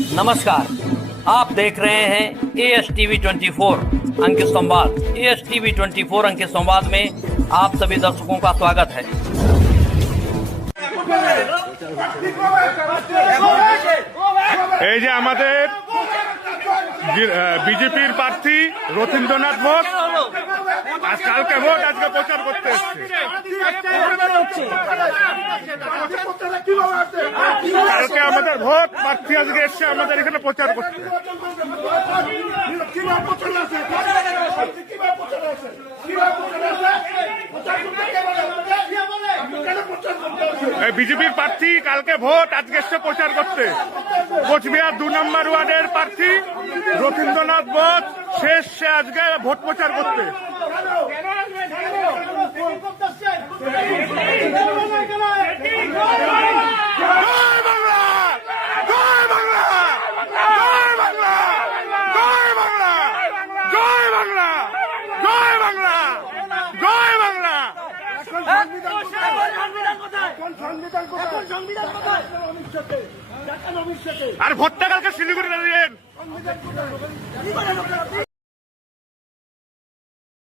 नमस्कार, आप देख रहे हैं ASTV 24 अंक संवाद। ASTV 24 अंक संवाद में आप सभी दर्शकों का स्वागत है। এই যে আমাদের বিজেপির প্রার্থী রথীন্দ্রনাথ ঘোষ আজ কালকে ভোট আজকে প্রচার করতে এসছে। কালকে আমাদের ভোট প্রার্থী আজকে এসছে আমাদের এখানে প্রচার করতে। বিজেপির প্রার্থী কালকে ভোট আজকে এসছে প্রচার করতে। কোচবিহার 2 নম্বর ওয়ার্ডের প্রার্থী রথীন্দ্রনাথ ঘোষ শেষ আজকে ভোট প্রচার করতে। আর ভোটটা কালকে শিলিগুড়ি